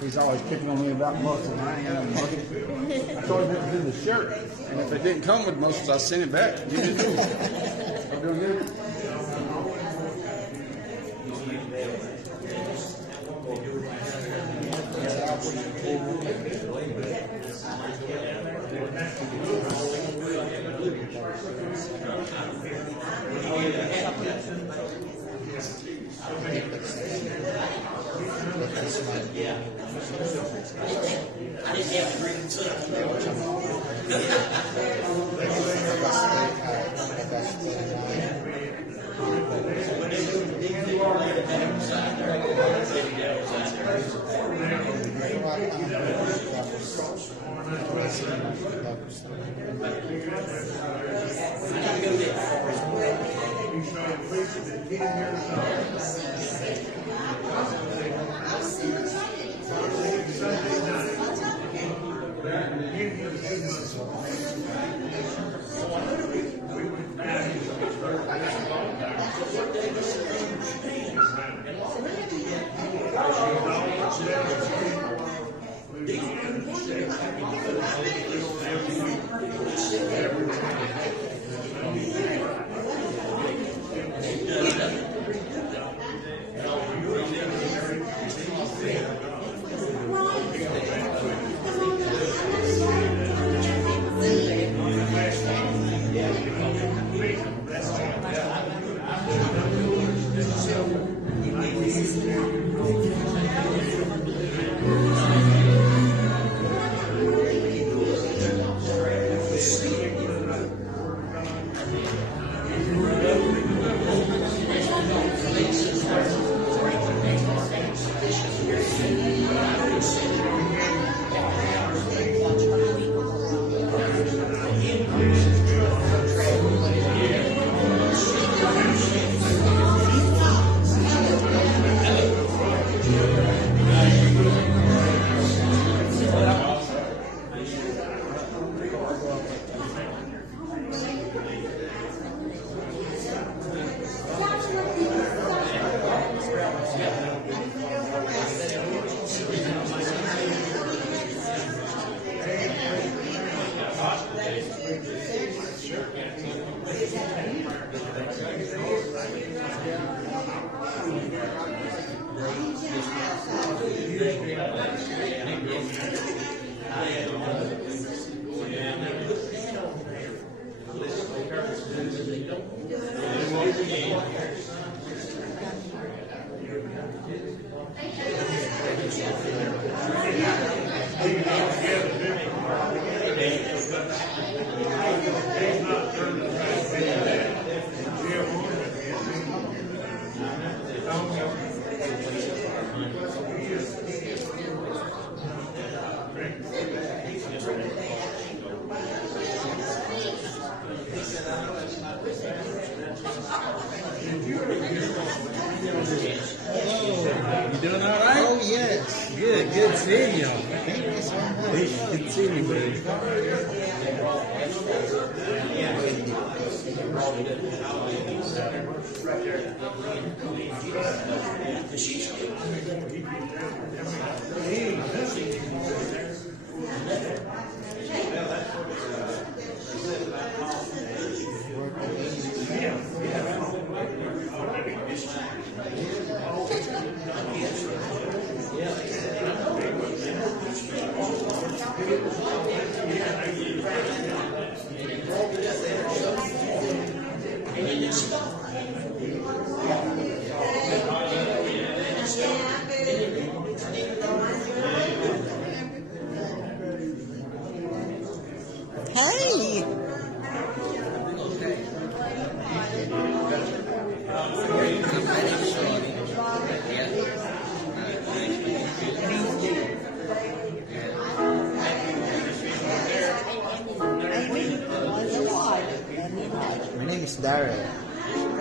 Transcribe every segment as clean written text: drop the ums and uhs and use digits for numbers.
He's always picking on me about muscles. I ain't got no muscles. I told him to do the shirt, and if it didn't come with muscles, I sent it back. You didn't do it. I'm doing good. Direct.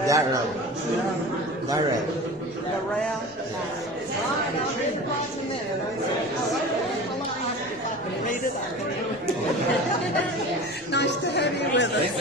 Direct. Direct. The rail. Read it. Nice to have you with us.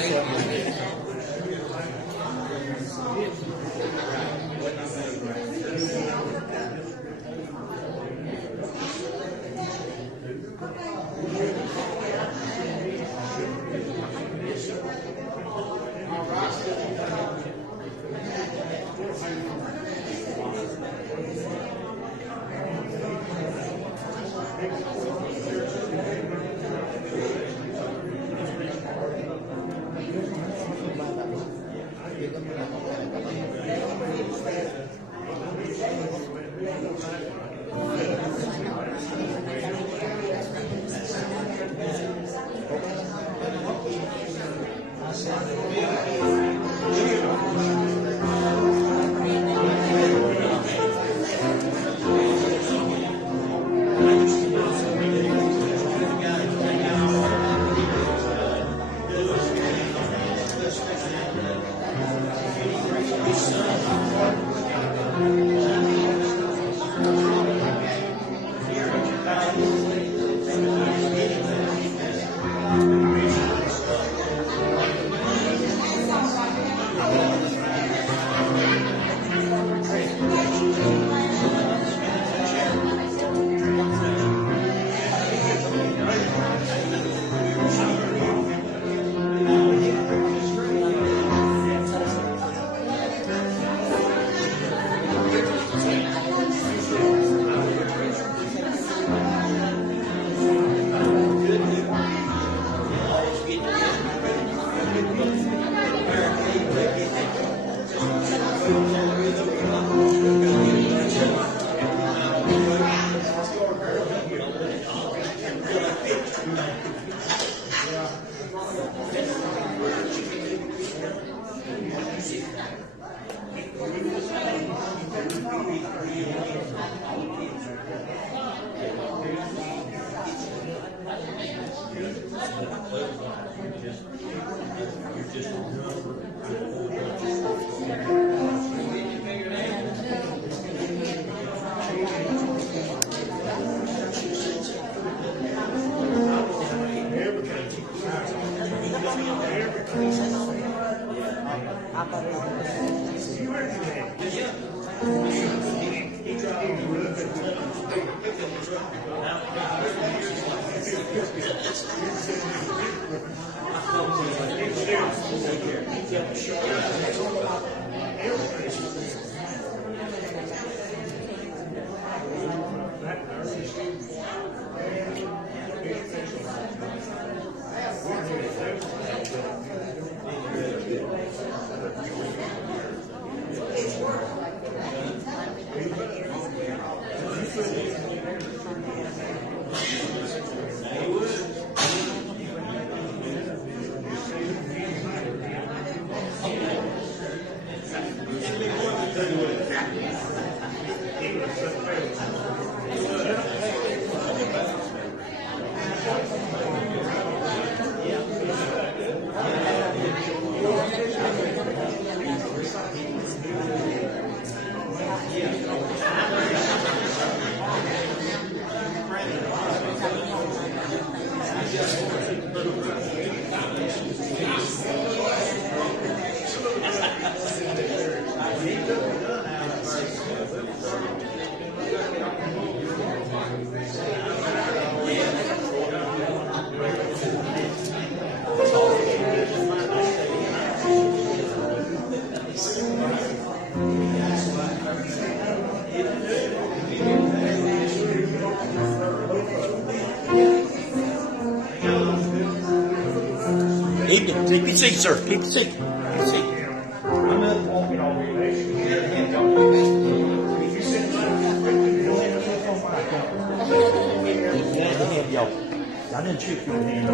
Keep your seat, sir. Keep your seat. Keep your seat. I'm not walking over here. Hand, y'all. I didn't shoot your hand.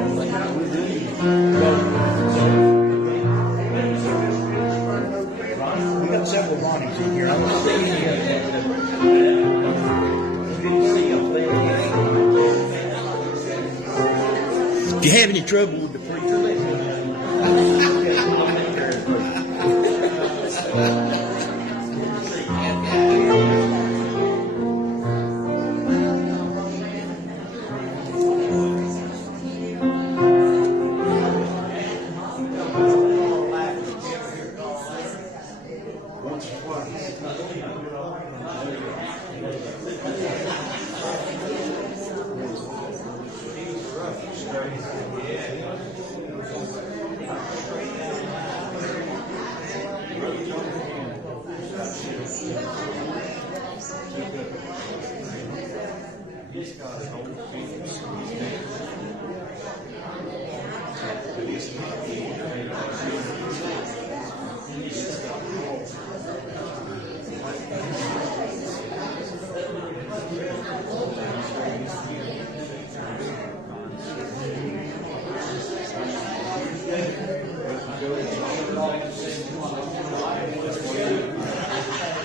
We got several Ronnies in here. I'm not saying if you have any trouble with the preacher, let me know.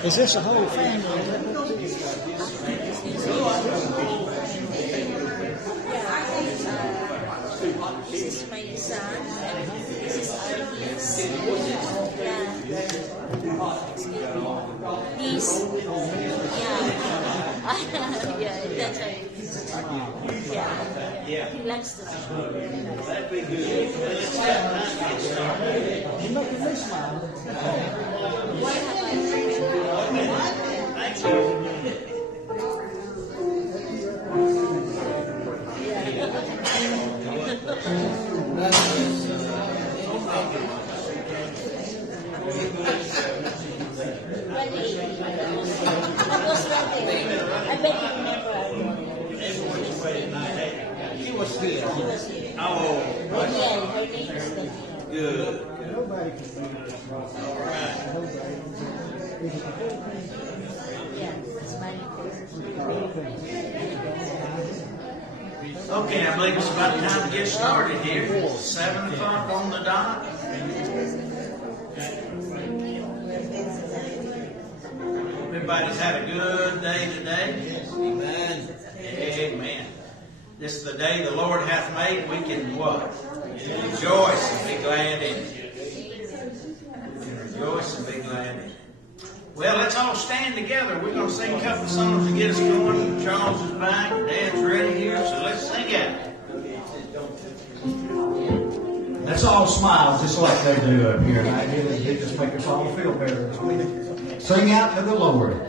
Is this a whole family? This is my son. This is our niece. Yeah. Niece. Yeah. Yeah, that's our niece. Yeah. He likes the school. That'd be good. You're making me smile. Thank you. I bet you remember our She was here. She was here. Oh, Yeah, her name is Betty. good. Nobody can do this. Yeah, it's my Okay, I believe it's about time to get started here. 7 o'clock on the dot. Everybody's had a good day today. Amen. Amen. This is the day the Lord hath made. We can what? Rejoice and be glad in it. We can rejoice and be glad in it. Well, let's all stand together. We're going to sing a couple of songs to get us going. Charles is back. Dad's ready here, so let's sing it. Let's all smile just like they do up here. And it just make us all feel better. Sing out to the Lord.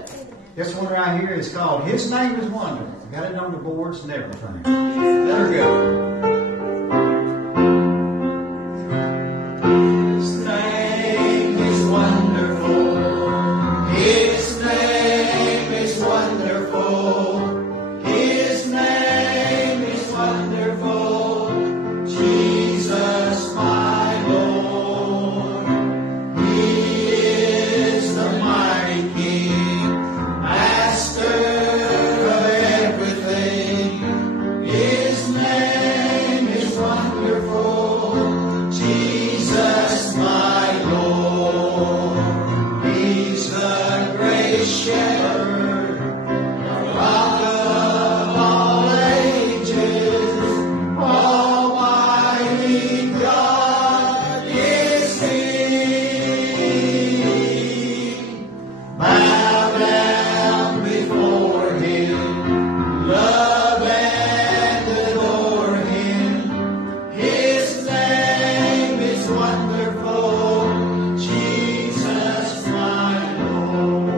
This one right here is called His Name is Wonderful. Got it on the boards and everything. Let her go. His name is wonderful. His name is wonderful. His name is wonderful. Jesus, my Lord. He is the mighty King, Master of everything. His name is wonderful. Jesus, my Lord. He's the great shepherd, the rock of all ages. Almighty God is He. Bow down before Him, love and adore Him. His name is wonderful, Jesus my Lord.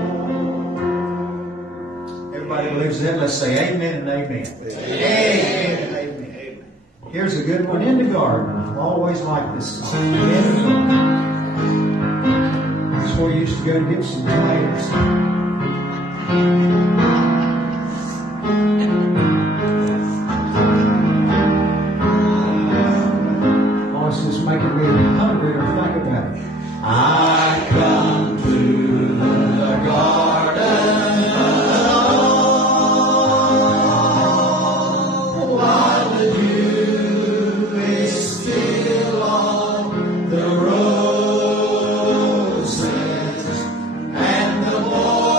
Everybody believes that. Let's say amen and amen. Amen and amen. Here's a good one, In the Garden. I've always liked this song. In the Garden. This is where we used to go to get some tomatoes. Oh, it's just making me hungry to think about it. I come to the garden alone, while the dew is still on the roses, and the morning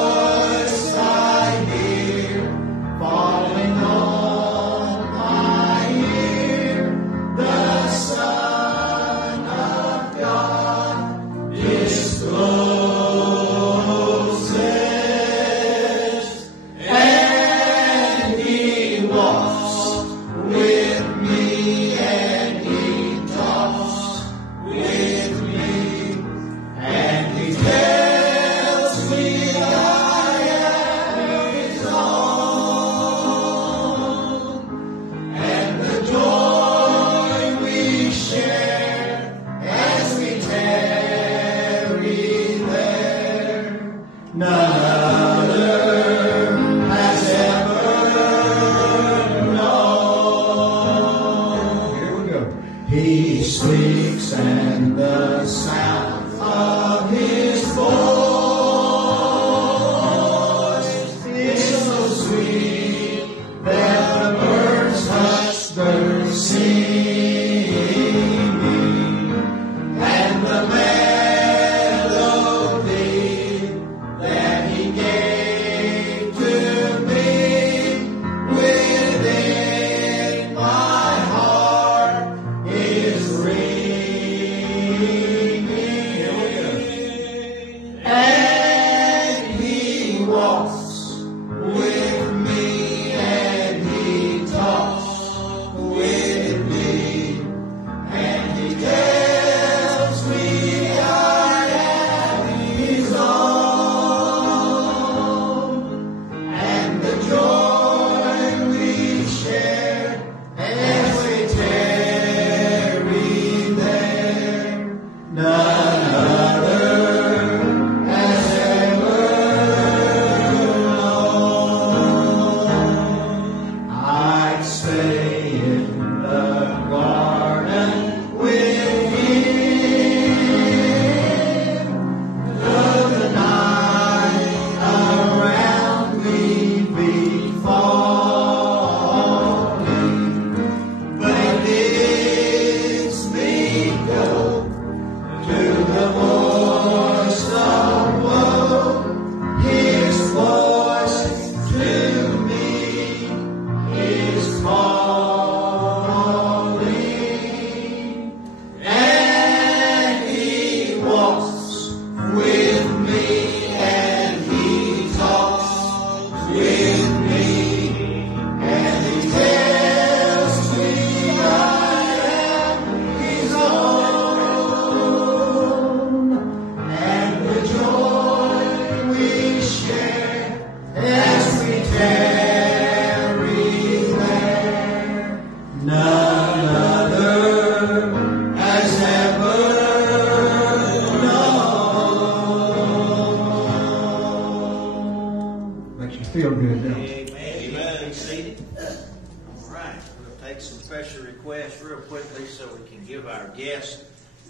feel good though. Amen. You may be seated. All right. We'll take some special requests real quickly so we can give our guests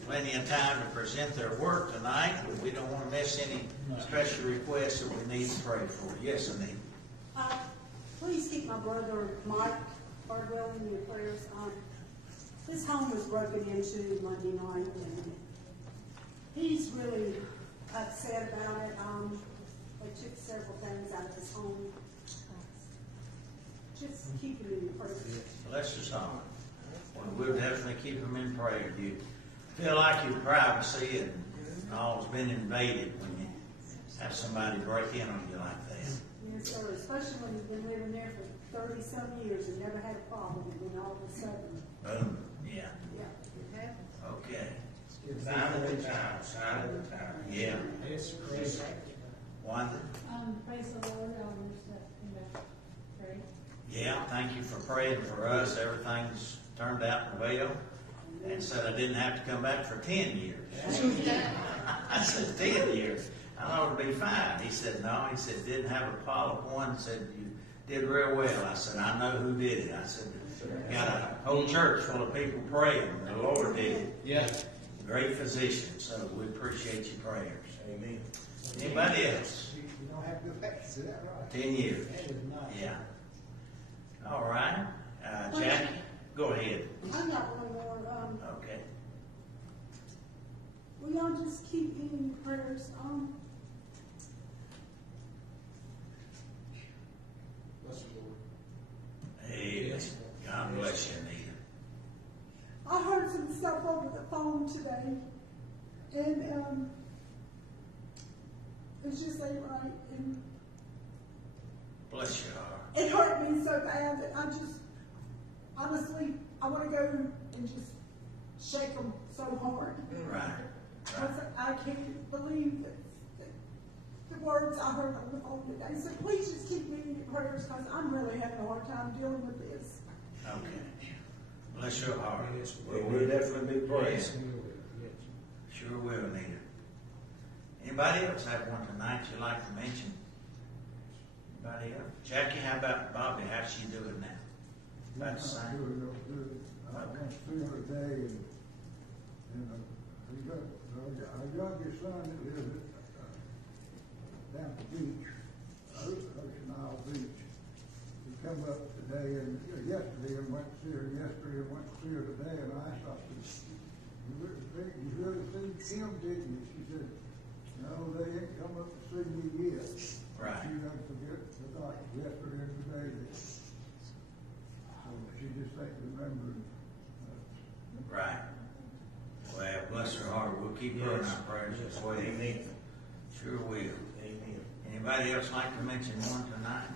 plenty of time to present their work tonight. We don't want to miss any special requests that we need to pray for. Yes, Anita. Please keep my brother Mike Bardwell in your prayers. His home was broken into Monday night, and he's really upset about it. They took several things out of his home. Just keep him in your prayers. Bless his heart. Well, we'll definitely keep him in prayer. Do you feel like your privacy and all's been invaded when you have somebody break in on you like that? Yes, sir. Especially when you've been living there for 30-some years and never had a problem, and then all of a sudden, Boom. Yeah. yeah, it happens. Okay. Sign of the time, sign of the time. Yeah. It's crazy. Wanda? Praise the Lord, Terry. Yeah, thank you for praying for us. Everything's turned out well. And said I didn't have to come back for 10 years. I said, 10 years? I thought it'd be 5. He said, no. He said, didn't have a polyp one. Said, you did real well. I said, I know who did it. I said, got a whole church full of people praying. The Lord did it. Yeah. Great physician. So we appreciate your prayers. Amen. Anybody else? You don't have to back, is that right? 10 years. That is nice. Yeah. All right. Jackie, go ahead. I got one more. Okay. Will y'all just keep me in your prayers? Hey, God bless you, Anita. I heard some stuff over the phone today, and it's just ain't right. And Bless your heart. it hurt me so bad that I just, honestly, I want to go and just shake them so hard. Right. I can't believe that the words I heard on the phone today. So please just keep me in your prayers, because I'm really having a hard time dealing with this. Okay. Bless your heart. Well, we'll definitely be praying. Sure will, Anita. Anybody else have one tonight you'd like to mention? Anybody else? Jackie, how about Bobby? How's she doing now? About the same? Doing real good. I went through today and our youngest son that lives down at the beach, Ocean Isle Beach. He come up today and yesterday and went to see her yesterday and went to see her today, and I asked her, you really seen Kim, didn't you? She said, no, they ain't come up to see me yet. Right. She doesn't forget the doctor yesterday and today. So she just ain't remembering. Right. Well, bless her heart. We'll keep her in our prayers as well. Amen. Sure will. Amen. Anybody else like to mention one tonight?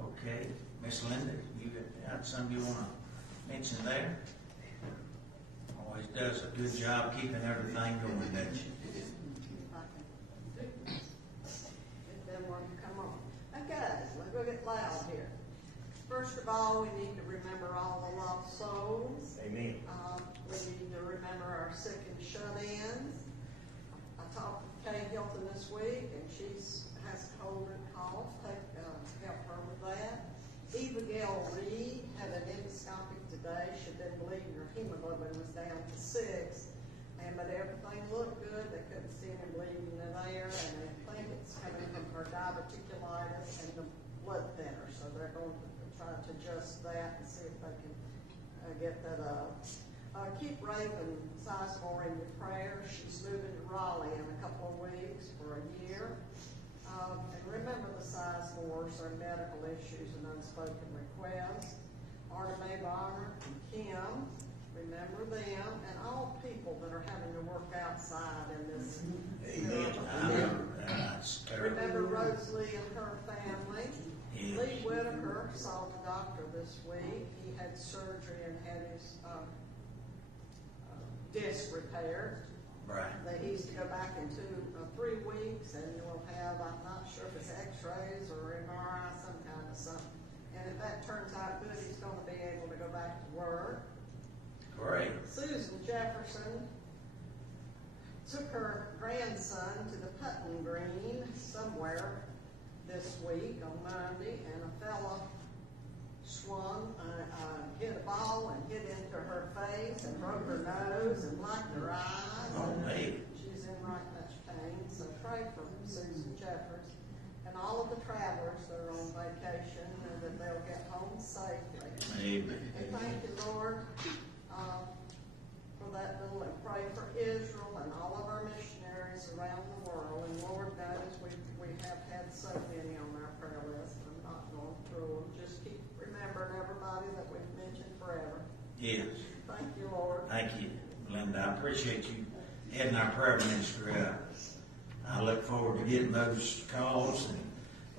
Okay. Miss Linda, you got something you want to mention there? Always does a good job keeping everything going, doesn't she? Get them one to come on. Okay, let's go get loud here. First of all, we need to remember all the lost souls. Amen. We need to remember our sick and shut-ins. I talked to Kay Hilton this week, and she has a cold and cough. Help her with that. Eva Gail Reed had an endoscopic today. She'd been bleeding. Her hemoglobin was down to 6. But everything looked good. They couldn't see any bleeding in there, and they think it's coming from her diverticulitis and the blood thinner. So they're going to try to adjust that and see if they can get that up. Keep Raven Sizemore in your prayers. She's moving to Raleigh in a couple of weeks for a year. And remember the Sizemores, their medical issues and unspoken requests. Arta Mae Bonner and Kim, remember them, and all people that are having to work outside in this. Amen. I remember that. It's terrible. Remember Rosalie and her family. Yeah. Lee Whitaker saw the doctor this week. He had surgery and had his disc repaired. Right. He's to go back in 3 weeks, and we'll have, I'm not sure if it's x-rays or MRI, some kind of something. And if that turns out good, he's going to be able to go back to work. Great. Susan Jefferson took her grandson to the putting green somewhere this week on Monday, and a fella swung, hit a ball and hit into her face and broke her nose and blacked her eyes. Oh, man. She's in right much pain, so pray for Susan Jeffers and all of the travelers that are on vacation, and that they'll get home safely. Amen. And thank you, Lord, for that little, and pray for Israel and all of our missionaries around the world. And Lord knows we have had so many on our prayer list. I'm not going through them. Just keep remembering everybody that we've mentioned forever. Yes. Thank you, Lord. Thank you, Linda. I appreciate you heading our prayer ministry up. I look forward to getting those calls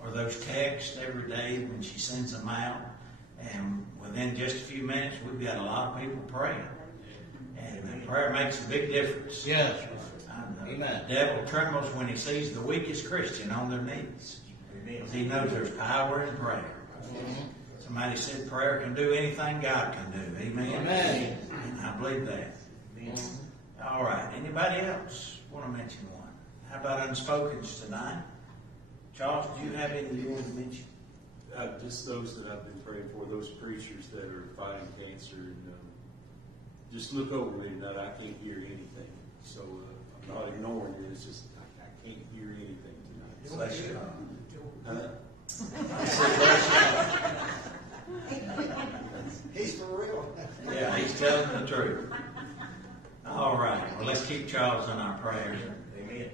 or those texts every day when she sends them out. And within just a few minutes, we've got a lot of people praying. And prayer makes a big difference. Yes. Amen. The devil trembles when he sees the weakest Christian on their knees. Because he knows there's power in prayer. Somebody said prayer can do anything God can do. Amen. Amen. And I believe that. Amen. All right. Anybody else want to mention one? How about unspokens tonight? Charles, do you have anything you want to mention? Just those that I've been praying for, those preachers that are fighting cancer, and just look over me tonight. I can't hear anything, so I'm not ignoring you. It's just I can't hear anything tonight. Bless you. He's for real. Yeah, he's telling the truth. All right. Well, let's keep Charles in our prayers. Amen.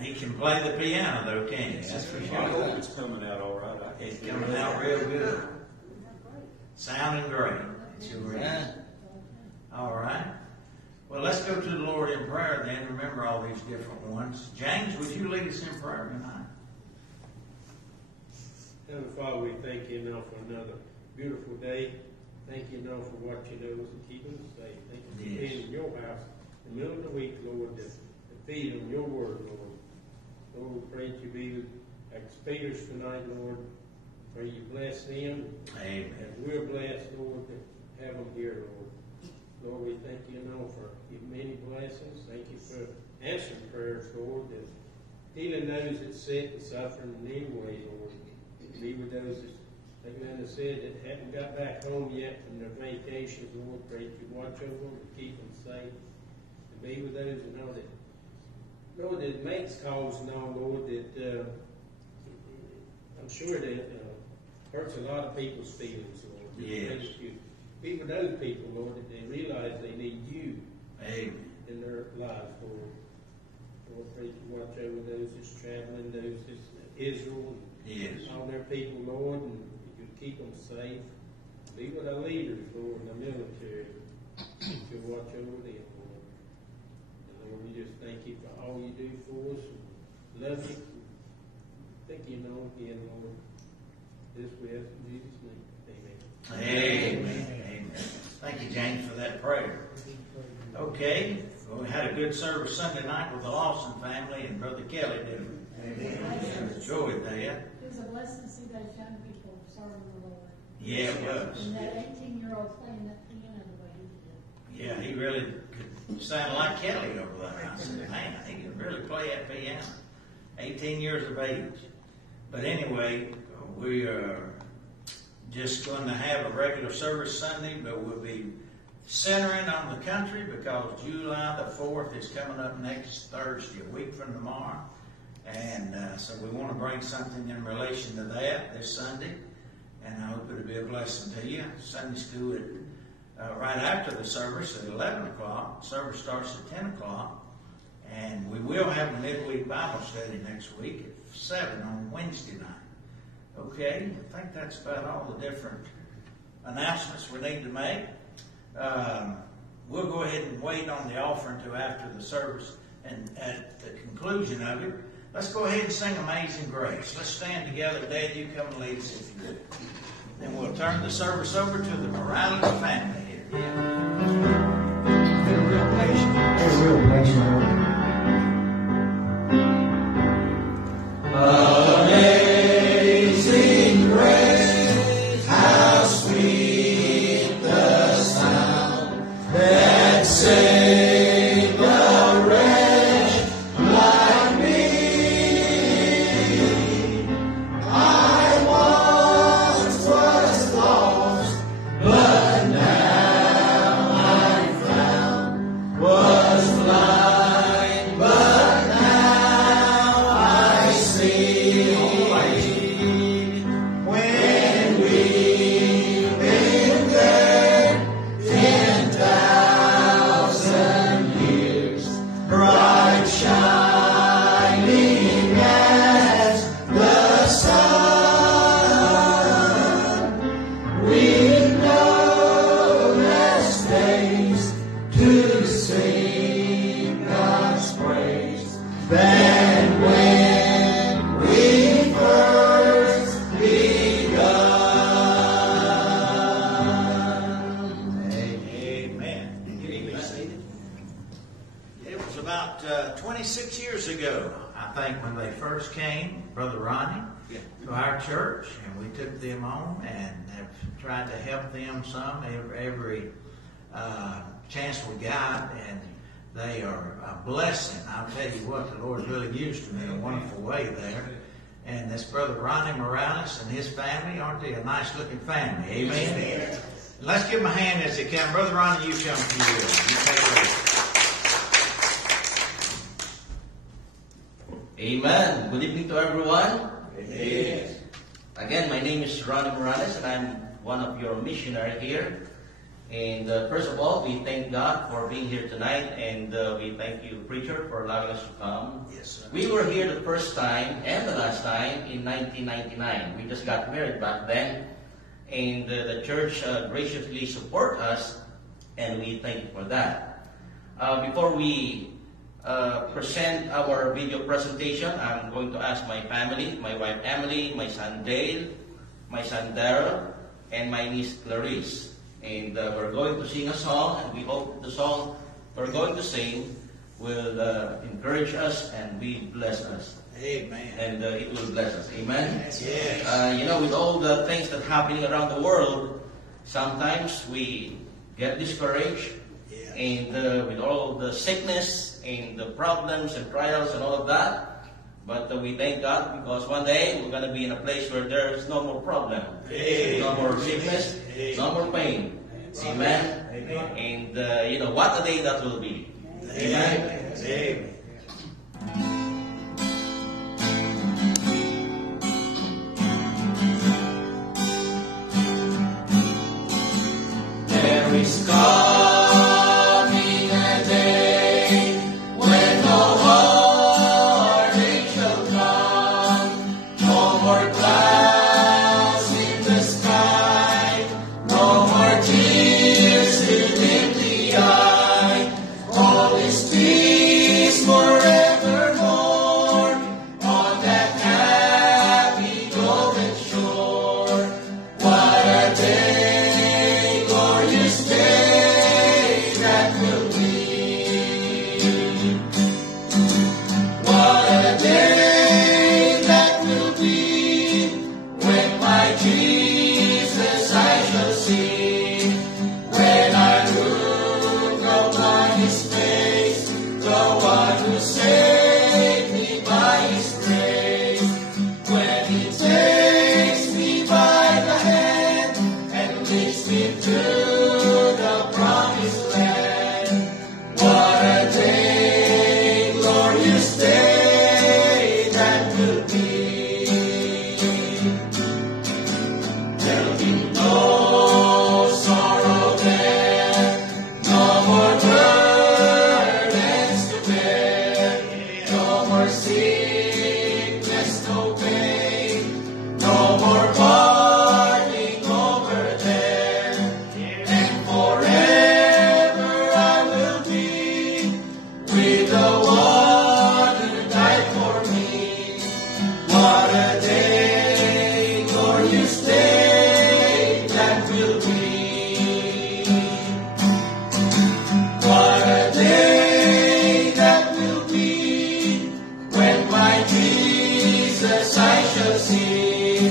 He can play the piano, though, can't he? That's for I sure. hope it's coming out all right. I It's can't coming out real good. Sounding great. It sure is. All right. Well, let's go to the Lord in prayer then. Remember all these different ones. James, would you lead us in prayer tonight? Heavenly Father, we thank you now for another beautiful day. Thank you now for what you do to keep us safe. Thank you for being in your house in the middle of the week, Lord, to feed on your word, Lord. Lord, we pray that you be with our speakers tonight, Lord. Pray you bless them. Amen. And we're blessed, Lord, to have them here, Lord. Lord, we thank you now for your many blessings. Thank you for answering prayers, Lord, that healing those that sick and suffering in any way, Lord. Be with those that, like Linda said, that haven't got back home yet from their vacations, Lord. Pray that you watch over them and keep them safe. And be with those that know that, Lord, that makes calls now, Lord, that I'm sure that hurts a lot of people's feelings, Lord. Yes. Pray that you be with those people, Lord, that they realize they need you Amen. in their lives, Lord. Lord, pray that you watch over those that's traveling, those that's Israel, Yes. all their people, Lord, and you keep them safe. Be with our leaders, Lord, in the military. To watch over them, Lord. And Lord, we just thank you for all you do for us. And love you. Thank you, know again, Lord. This we ask in Jesus' name. Amen. Amen. Amen. Thank you, James, for that prayer. Okay. Well, we had a good service Sunday night with the Lawson family and Brother Kelly, didn't we? Amen. Enjoyed that. It was a blessing to see those young people serving the Lord. Yeah, it was. And that 18-year-old playing that piano the way he did. Yeah, he really could sound like Kelly over there. I said, man, he can really play that piano. 18 years of age. But anyway, we are just going to have a regular service Sunday, but we'll be centering on the country because July the 4th is coming up next Thursday, a week from tomorrow. And so we want to bring something in relation to that this Sunday. And I hope it'll be a blessing to you. Sunday school right after the service at 11 o'clock. Service starts at 10 o'clock. And we will have a midweek Bible study next week at 7 on Wednesday night. Okay, I think that's about all the different announcements we need to make. We'll go ahead and wait on the offering till after the service. And at the conclusion of it, let's go ahead and sing Amazing Grace. Let's stand together. Dad, you come and lead us if you would. Then we'll turn the service over to the Morales family here. Be a real patient. Be a real patient. Amazing grace, how sweet the sound that saved a wretch like me. first came, Brother Ronnie, to our church, and we took them on and have tried to help them some every chance we got, and they are a blessing. I'll tell you what, the Lord really used them in a wonderful way there. And this Brother Ronnie Morales and his family, aren't they a nice looking family? Amen. Amen. Let's give them a hand as they come. Brother Ronnie, you come to you. You take it. Amen. Good evening to everyone. Amen. Again, my name is Ronnie Morales, and I'm one of your missionaries here. And first of all, we thank God for being here tonight, and we thank you, preacher, for allowing us to come. Yes, sir. We were here the first time and the last time in 1999. We just got married back then, and the church graciously support us, and we thank you for that. Before we present our video presentation, I'm going to ask my family, my wife Emily, my son Dale, my son Darrell, and my niece Clarice. And we're going to sing a song, and we hope the song we're going to sing will encourage us and be bless us. Amen. And it will bless us. Amen? Yes. With all the things that are happening around the world, sometimes we get discouraged. Yeah. And with all the sickness and the problems and trials and all of that. But we thank God because one day we're going to be in a place where there is no more problem. Amen. No more sickness. Amen. No more pain. Amen. Amen. And what a day that will be. Amen. Amen. There is coming a day when no heartache shall come, no more clouds in the sky, no more tears to dim the eye. All is peace forevermore on that happy golden shore. What a day, glorious day that will be. What a day that will be when my Jesus I shall see. When I look upon His face, the one who saved me by His grace. When He takes me by the hand and leads me to the promised land. What a day, glorious day that will be. There'll be no sorrow there, no more burdens to bear, no more sickness, no pain, no more parting over there, and forever I will be with the one who died for me. What a day, glorious day that will be. What a day that will be when my Jesus I shall see.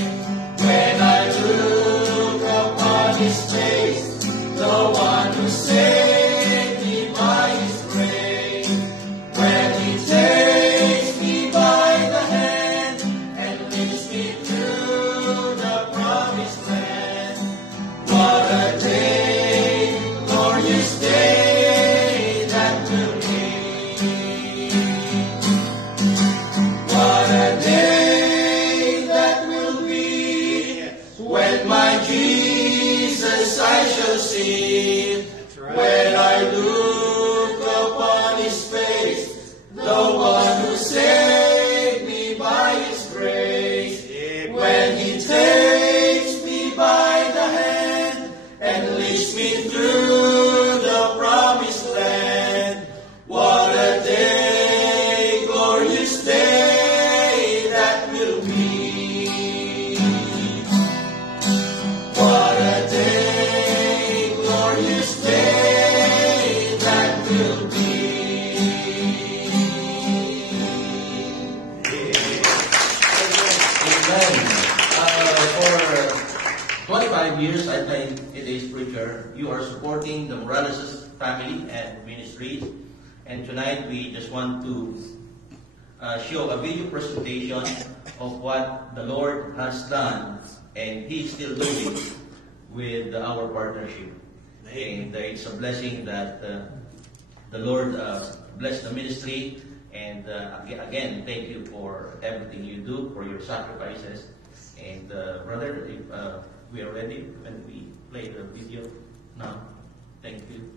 When I look upon His face, the one who saved me by His grace. When He takes me by the hand and leads me to the promised land. What a day, glorious day that will be. What a day that will be when my Jesus I shall see. When I look upon His face, the one who saved me by His grace. When He takes me by the hand and leads me through the promised land. What a day, glorious day that will be. What a day, glorious day that will be. 5 years I've been a day's preacher, you are supporting the Morales family and ministries. And tonight we just want to show a video presentation of what the Lord has done and He's still doing with our partnership. And it's a blessing that the Lord bless the ministry. And again, thank you for everything you do, for your sacrifices. And brother, if we are ready, when we play the video now, thank you.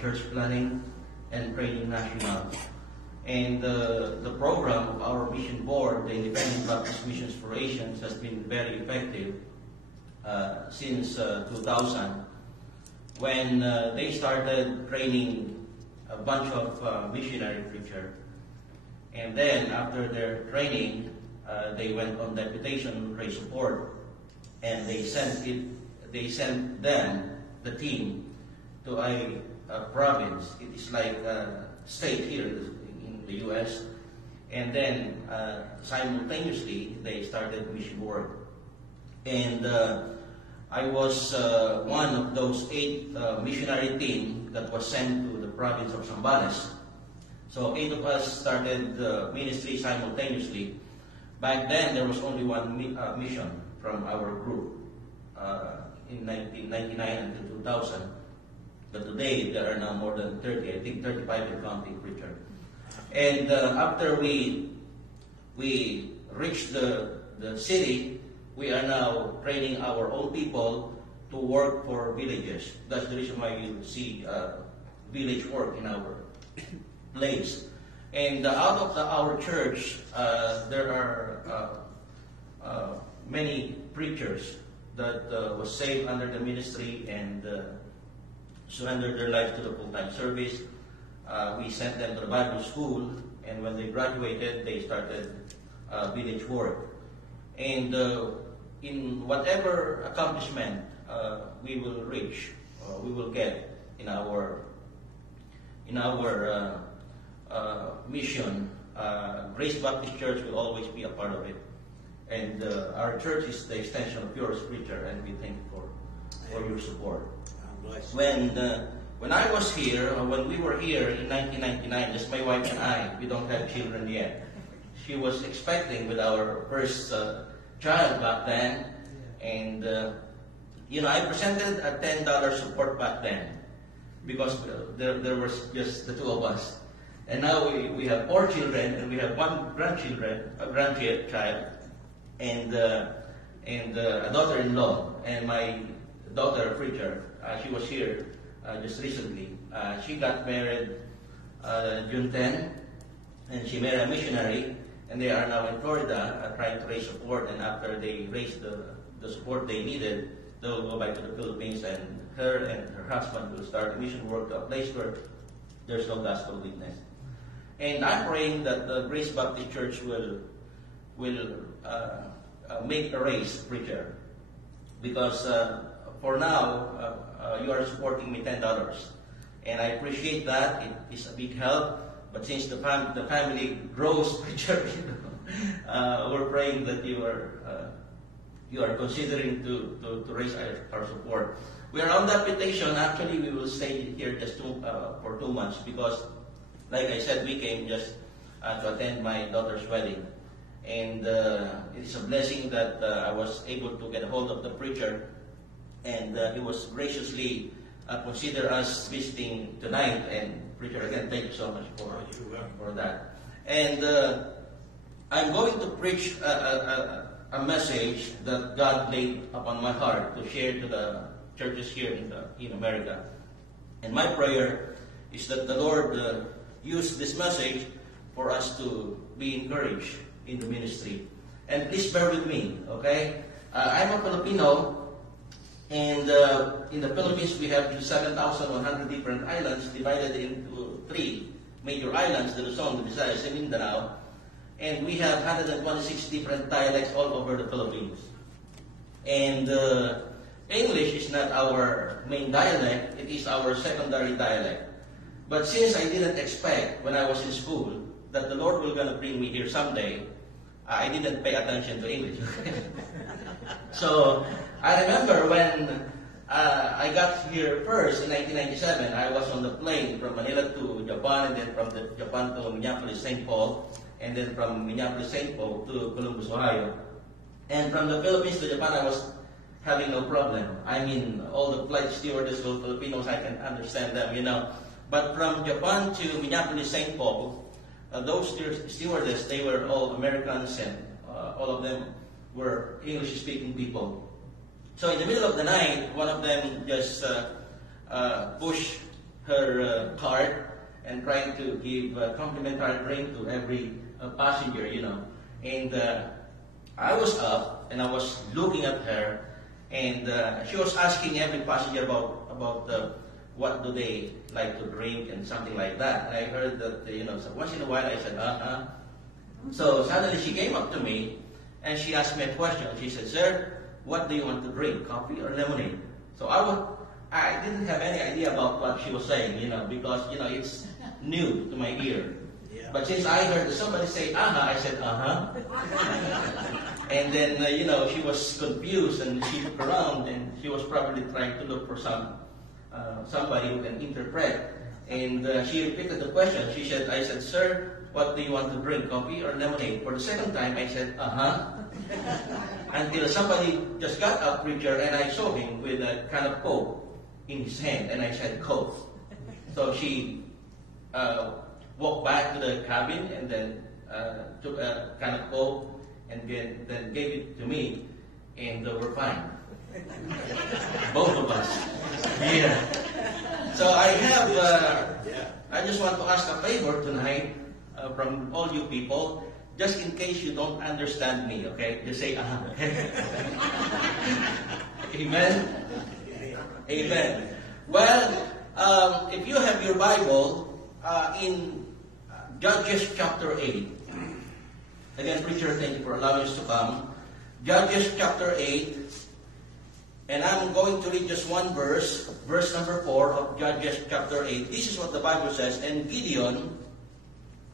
Church Planning and Training National. And the program of our mission board, the Independent Baptist Missions for Asians, has been very effective since 2000, when they started training a bunch of missionary preachers. And then after their training, they went on deputation to raise support, and they sent them, the team, to a province. It is like a state here in the U.S. And then simultaneously they started mission work, and I was one of those 8 missionary team that was sent to the province of Zambales. So 8 of us started the ministry simultaneously. Back then there was only one mission from our group in 1999 until 2000. But today there are now more than 30, I think 35 in counting, preacher. And after we reached the city, we are now training our own people to work for villages. That's the reason why you see village work in our place. And out of our church, there are many preachers that was saved under the ministry and surrendered their lives to the full-time service. We sent them to the Bible school, and when they graduated, they started village work. And in whatever accomplishment we will reach, we will get in our mission, Grace Baptist Church will always be a part of it. And our church is the extension of yours, preacher, and we thank you for your support. When I was here, when we were here in 1999, just my wife and I, we don't have children yet. She was expecting with our first child back then, and I presented a $10 support back then because there was just the 2 of us. And now we have 4 children, and we have 1 grandchild, and a daughter-in-law, and my daughter, preacher, she was here just recently. She got married June 10, and she married a missionary, and they are now in Florida trying to raise support, and after they raise the support they needed, they'll go back to the Philippines, and her husband will start a mission work to a place where there's no gospel witness. And I'm praying that the Grace Baptist Church will make a raise, preacher, because for now you are supporting me $10, and I appreciate that. It is a big help. But since the family grows, preacher, we're praying that you are considering to raise our support. We are on that petition. Actually, we will stay here just for 2 months because, like I said, we came just to attend my daughter's wedding. And it is a blessing that I was able to get a hold of the preacher, and he was graciously consider us visiting tonight. And preacher, again, thank you so much for that. And I'm going to preach a message that God laid upon my heart to share to the churches here in America. And my prayer is that the Lord use this message for us to be encouraged in the ministry. And please bear with me, okay? I'm a Filipino, and in the Philippines we have 7,100 different islands divided into 3 major islands, the Luzon, the Visayas, and Mindanao. And we have 126 different dialects all over the Philippines. And English is not our main dialect, it is our secondary dialect. But since I didn't expect when I was in school that the Lord will gonna bring me here someday, I didn't pay attention to English. So I remember when I got here first in 1997, I was on the plane from Manila to Japan, and then from Japan to Minneapolis, St. Paul, and then from Minneapolis, St. Paul to Columbus, Ohio. And from the Philippines to Japan, I was having no problem. I mean, all the flight stewardess were Filipinos, I can understand them, But from Japan to Minneapolis, St. Paul, those stewardess, they were all Americans, and all of them were English-speaking people. So in the middle of the night, one of them just pushed her cart and trying to give a complimentary drink to every passenger, And I was up and I was looking at her, and she was asking every passenger about what do they like to drink and something like that. And I heard that, so once in a while I said, So suddenly she came up to me and she asked me a question. She said, "Sir, what do you want to drink, coffee or lemonade?" So I didn't have any idea about what she was saying, because, it's new to my ear. But since I heard somebody say, "Uh-huh," I said, "Uh-huh." And then, she was confused and she looked around and she was probably trying to look for somebody who can interpret. And she repeated the question. I said, "Sir, what do you want to drink, coffee or lemonade?" For the second time, I said, "Uh-huh." Until somebody just got up, preacher, and I saw him with a can of Coke in his hand, and I said, "Coke." So she walked back to the cabin and then took a can of Coke and then gave it to me, and we're fine. Both of us. Yeah. So I just want to ask a favor tonight from all you people. Just in case you don't understand me, okay? Just say, "Uh-huh." Amen? Amen. Well, if you have your Bible, in Judges chapter 8. Again, preacher, thank you for allowing us to come. Judges chapter 8. And I'm going to read just one verse number 4 of Judges chapter 8. This is what the Bible says. "And Gideon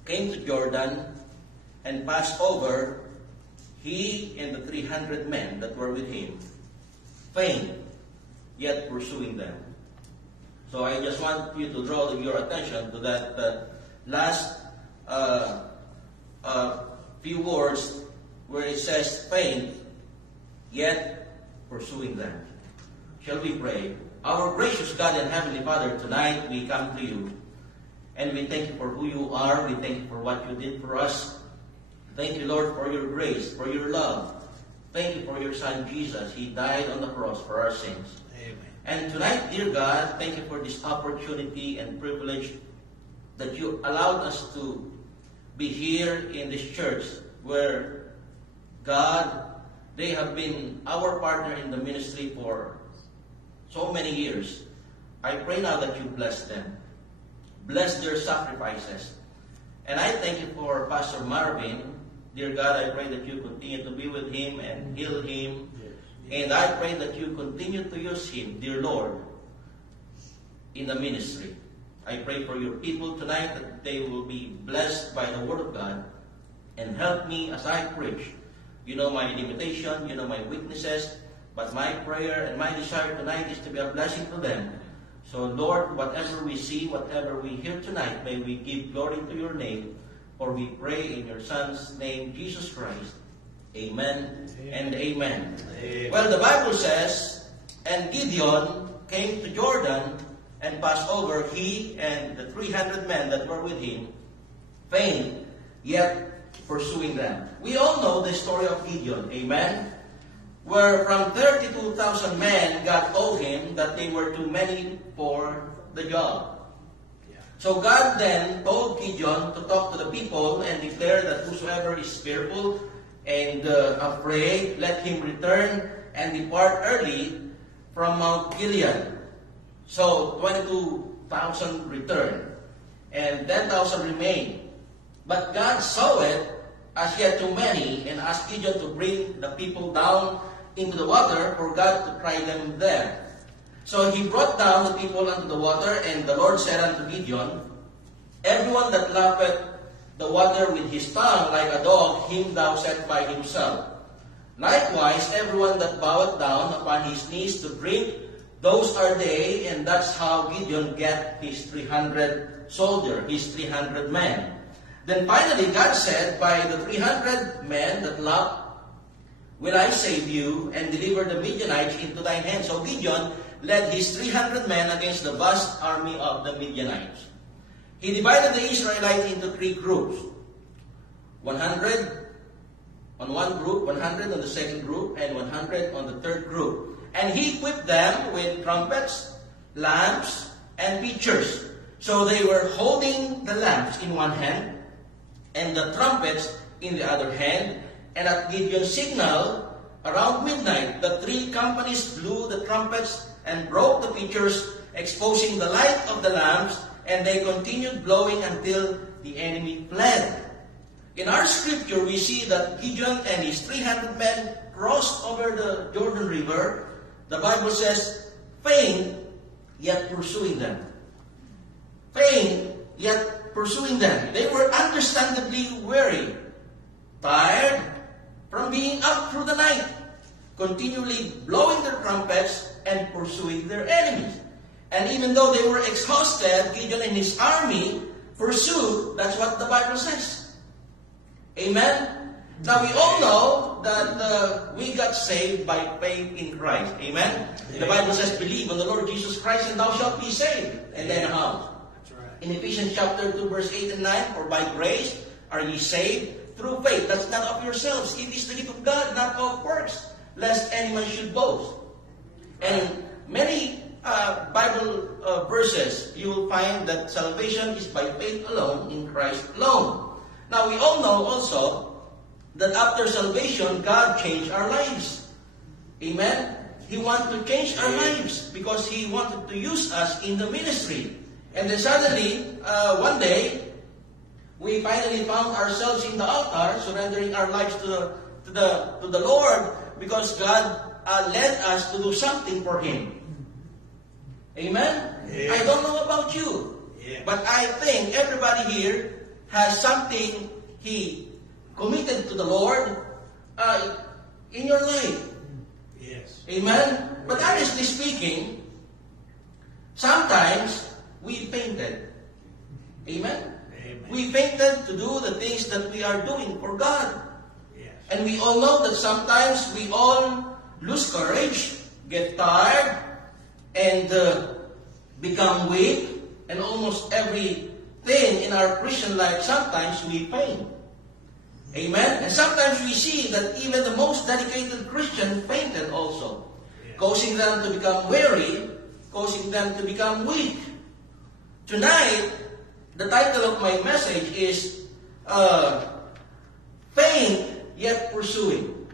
came to Jordan and passed over, he and the 300 men that were with him, faint, yet pursuing them." So I just want you to draw your attention to that last few words where it says faint, yet pursuing them. Shall we pray? Our gracious God and Heavenly Father, tonight we come to you and we thank you for who you are. We thank you for what you did for us. Thank you, Lord, for your grace, for your love. Thank you for your Son, Jesus. He died on the cross for our sins. Amen. And tonight, dear God, thank you for this opportunity and privilege that you allowed us to be here in this church where, God, they have been our partner in the ministry for so many years. I pray now that you bless them. Bless their sacrifices. And I thank you for Pastor Marvin. Dear God, I pray that you continue to be with him and heal him. And I pray that you continue to use him, dear Lord, in the ministry. I pray for your people tonight that they will be blessed by the Word of God. And help me as I preach. You know my limitation, you know my weaknesses. But my prayer and my desire tonight is to be a blessing to them. So Lord, whatever we see, whatever we hear tonight, may we give glory to your name. For we pray in your Son's name, Jesus Christ. Amen and amen. Well, the Bible says, "And Gideon came to Jordan and passed over, he and the 300 men that were with him, faint, yet pursuing them." We all know the story of Gideon, amen? Where from 32,000 men, God told him that they were too many for the job. So God then told Gideon to talk to the people and declare that whosoever is fearful and afraid, let him return and depart early from Mount Gilead. So 22,000 returned, and 10,000 remained. But God saw it as yet too many, and asked Gideon to bring the people down into the water for God to try them there. So he brought down the people unto the water, and the Lord said unto Gideon, "Everyone that lappeth the water with his tongue like a dog, him thou set by himself. Likewise, everyone that boweth down upon his knees to drink, those are they." And that's how Gideon get his 300 soldiers, his 300 men. Then finally God said, "By the 300 men that lapped will I save you and deliver the Midianites into thine hand." So Gideon led his 300 men against the vast army of the Midianites. He divided the Israelites into 3 groups. 100 on one group, 100 on the second group, and 100 on the third group. And he equipped them with trumpets, lamps, and pitchers. So they were holding the lamps in one hand, and the trumpets in the other hand. And at Gideon's signal, around midnight, the 3 companies blew the trumpets and broke the pitchers, exposing the light of the lamps, and they continued blowing until the enemy fled. In our scripture, we see that Gideon and his 300 men crossed over the Jordan River. The Bible says, faint, yet pursuing them. Faint, yet pursuing them. They were understandably weary, tired from being up through the night, continually blowing their trumpets and pursuing their enemies. And even though they were exhausted, Gideon and his army pursued. That's what the Bible says. Amen? Now, we all know that we got saved by faith in Christ. Amen? The Bible says, believe on the Lord Jesus Christ and thou shalt be saved. And then how? That's right. In Ephesians chapter 2, verse 8 and 9, for by grace are ye saved through faith. That's not of yourselves. It is the gift of God, not of works, lest any man should boast. And many Bible verses, you will find that salvation is by faith alone, in Christ alone. Now, we all know also that after salvation, God changed our lives. Amen? He wanted to change our lives because He wanted to use us in the ministry. And then suddenly, one day, we finally found ourselves in the altar, surrendering our lives to the Lord because God led us to do something for Him. Amen? Yeah. I don't know about you, but I think everybody here has something he committed to the Lord in your life. Yes. Amen? But honestly speaking, sometimes we fainted. Amen? Amen. We fainted to do the things that we are doing for God. Yes. And we all know that sometimes we all lose courage, get tired, and become weak, and almost everything in our Christian life, sometimes we faint. Amen? And sometimes we see that even the most dedicated Christian fainted also, causing them to become weary, causing them to become weak. Tonight, the title of my message is Faint Yet Pursuing.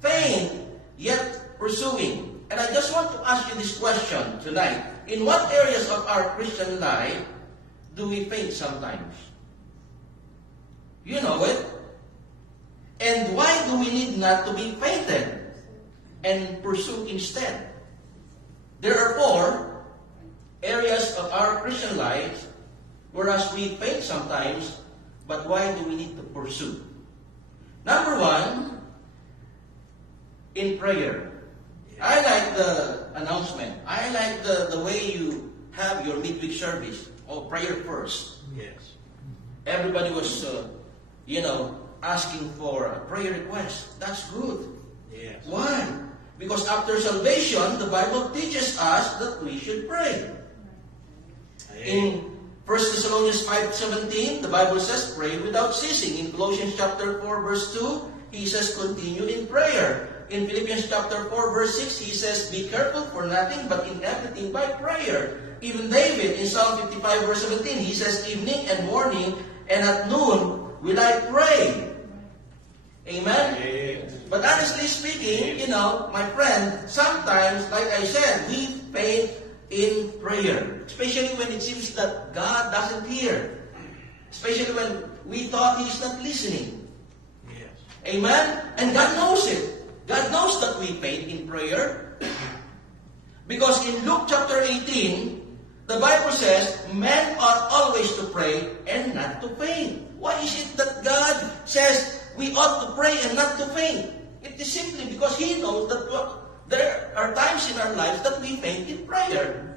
Faint Yet Pursuing. And I just want to ask you this question tonight. In what areas of our Christian life do we faint sometimes? You know it. And why do we need not to be fainted and pursue instead? There are 4 areas of our Christian lives whereas we faint sometimes, but why do we need to pursue? Number 1, in prayer. I like the announcement. I like the way you have your midweek service. Oh, prayer first. Yes. Everybody was, asking for a prayer request. That's good. Yes. Why? Because after salvation, the Bible teaches us that we should pray. In 1 Thessalonians 5:17, the Bible says, pray without ceasing. In Colossians chapter 4, verse 2, he says, continue in prayer. In Philippians chapter 4, verse 6, he says, be careful for nothing, but in everything by prayer. Even David, in Psalm 55, verse 17, he says, evening and morning and at noon will I pray. Amen? Yes. But honestly speaking, my friend, sometimes, like I said, we faint in prayer. Especially when it seems that God doesn't hear. Especially when we thought He's not listening. Yes. Amen? And God knows it. God knows that we faint in prayer. Because in Luke chapter 18, the Bible says, men ought always to pray and not to faint. Why is it that God says we ought to pray and not to faint? It is simply because He knows that there are times in our lives that we faint in prayer.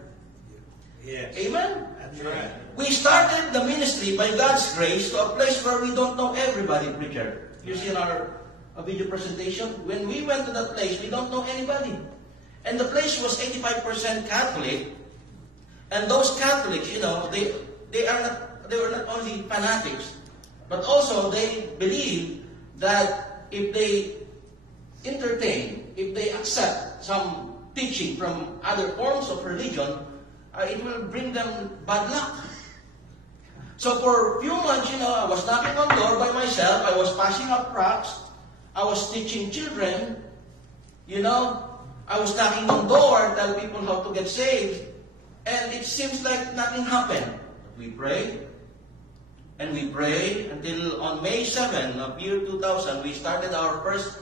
Yes. Amen? That's right. We started the ministry by God's grace to a place where we don't know everybody, preacher. You see in our video presentation, when we went to that place, we don't know anybody. And the place was 85% Catholic. And those Catholics, they were not only fanatics, but also they believe that if they entertain, if they accept some teaching from other forms of religion, it will bring them bad luck. So for a few months, I was knocking on the door by myself. I was passing out tracts. I was teaching children. I was knocking on the door, tell people how to get saved. And it seems like nothing happened. We prayed. And we prayed until on May 7 of year 2000, we started our first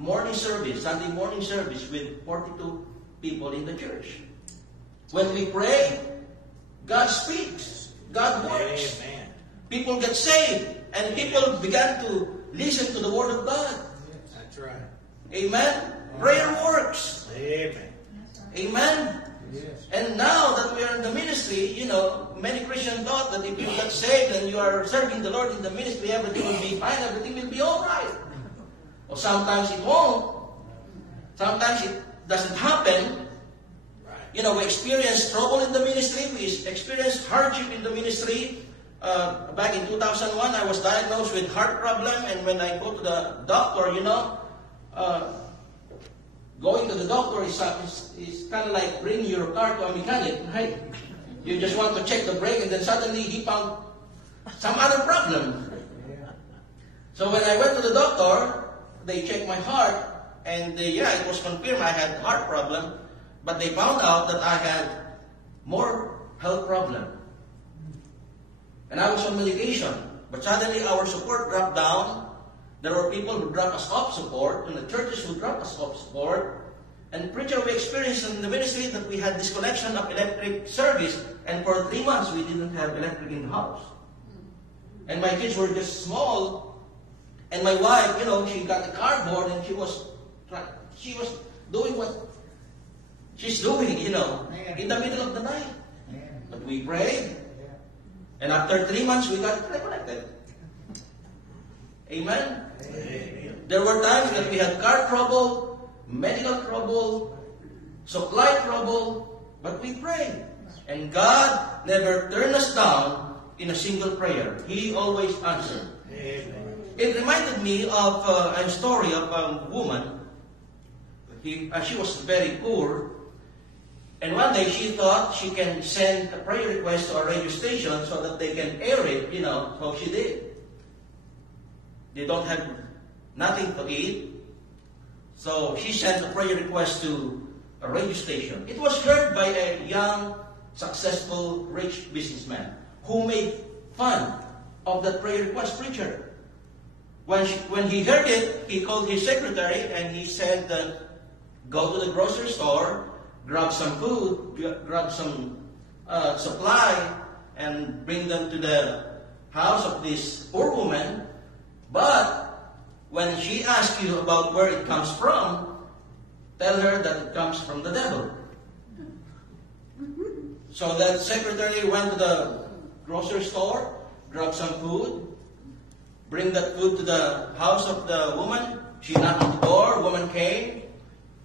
morning service, Sunday morning service with 42 people in the church. When we pray, God speaks. God works. Amen. People get saved. And people began to listen to the Word of God. That's right. Amen? Prayer works. Amen. Amen? Yes. And now that we are in the ministry, you know, many Christians thought that if you got saved and you are serving the Lord in the ministry, everything will be fine, everything will be all right. Or sometimes it won't. Sometimes it doesn't happen. You know, we experience trouble in the ministry. We experience hardship in the ministry. Back in 2001, I was diagnosed with heart problem, and when I go to the doctor, you know, going to the doctor is kind of like bringing your car to a mechanic, right? You just want to check the brake, and then suddenly he found some other problem. So when I went to the doctor, they checked my heart, and it was confirmed I had heart problem, but they found out that I had more health problem. And I was on medication, but suddenly our support dropped down. There were people who dropped us off support, and the churches who dropped us off support. And preacher, we experienced in the ministry that we had disconnection of electric service, and for 3 months we didn't have electric in the house. And my kids were just small, and my wife, you know, she got the cardboard, and she was doing what she's doing, you know, in the middle of the night. But we prayed, and after 3 months we got reconnected. Amen? Amen. There were times that we had car trouble, medical trouble, supply trouble, but we prayed. And God never turned us down in a single prayer. He always answered. Amen. It reminded me of a story of a woman. She was very poor, and one day she thought she can send a prayer request to a radio station so that they can air it, you know, so she did. They don't have nothing to eat, so she sent a prayer request to a radio station. It was heard by a young, successful, rich businessman who made fun of that prayer request preacher. When he heard it, he called his secretary and he said, go to the grocery store, grab some food, grab some supply, and bring them to the house of this poor woman. But when she asks you about where it comes from, tell her that it comes from the devil. So that secretary went to the grocery store, grabbed some food, bring that food to the house of the woman. She knocked on the door, woman came,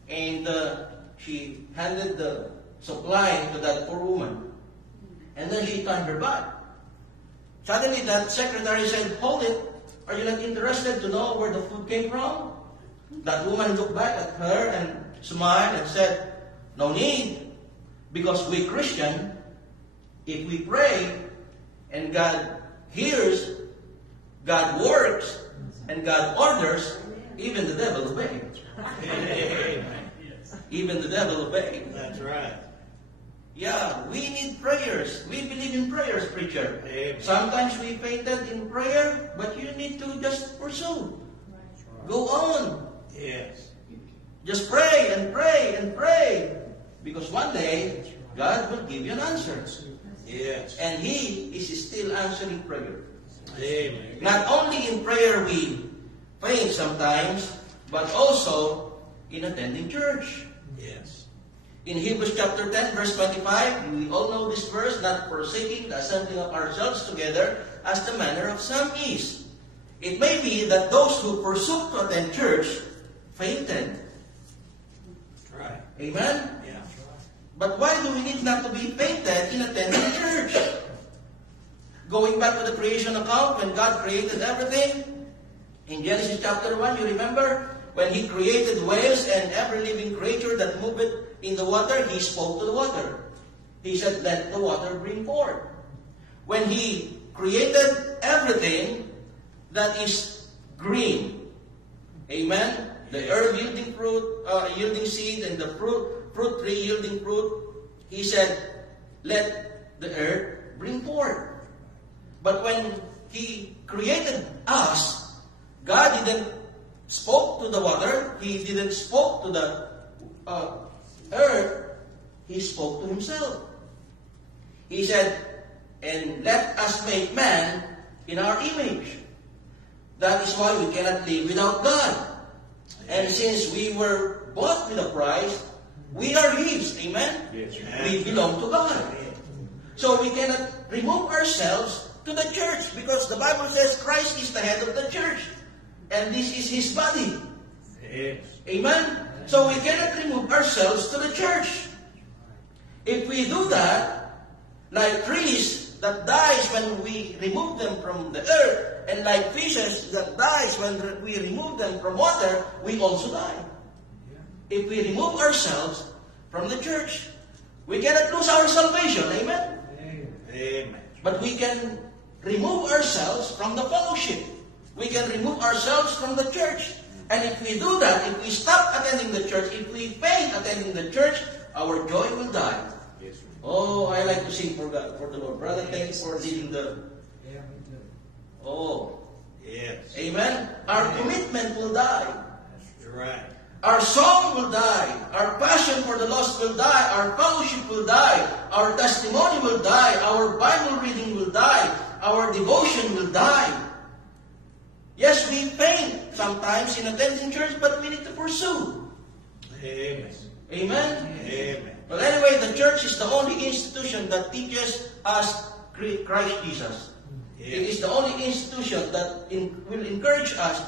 and she handed the supply to that poor woman. And then she turned her back. Suddenly that secretary said, hold it. Are you not interested to know where the food came from? That woman looked back at her and smiled and said, no need, because we Christian, if we pray and God hears, God works, and God orders, even the devil obeys. Even the devil obeys. That's right. Yeah, we need prayers. We believe in prayers, preacher. Amen. Sometimes we fainted in prayer, but you need to just pursue. Go on. Yes. Just pray and pray and pray. Because one day, God will give you an answer. Yes. And He is still answering prayer. Amen. Not only in prayer we faint sometimes, but also in attending church. Yes. In Hebrews chapter 10, verse 25, we all know this verse, not forsaking the assembling of ourselves together as the manner of some is. It may be that those who forsook to attend church fainted. Right. Amen? Yeah. But why do we need not to be fainted in attending church? Going back to the creation account, when God created everything, in Genesis chapter 1, you remember? When He created whales and every living creature that moved in the water, He spoke to the water. He said, let the water bring forth. When He created everything that is green, amen? The herb yielding fruit, yielding seed, and the fruit tree yielding fruit, He said, let the earth bring forth. But when He created us, God didn't spoke to the water. He didn't spoke to the earth. He spoke to Himself. He said, and let us make man in our image. That is why we cannot live without God. And since we were bought with a price, we are His. Amen? Yes. We belong to God. So we cannot remove ourselves to the church because the Bible says Christ is the head of the church. And this is His body. Yes. Amen? So we cannot remove ourselves to the church. If we do that, like trees that dies when we remove them from the earth, and like fishes that dies when we remove them from water, we also die. If we remove ourselves from the church, we cannot lose our salvation. Amen? Amen. But we can remove ourselves from the fellowship. We can remove ourselves from the church. And if we do that, if we stop attending the church, if we faint attending the church, our joy will die. Yes, sir. Oh, I like to sing for God, for the Lord. Brother, thank you for leading the... Oh. Yes. Amen? Our commitment will die. You're right. Our song will die. Our passion for the lost will die. Our fellowship will die. Our testimony will die. Our Bible reading will die. Our devotion will die. Yes, we faint sometimes in attending church, but we need to pursue. Amen. Amen? Amen. Well, anyway, the church is the only institution that teaches us Christ Jesus. It is the only institution that will encourage us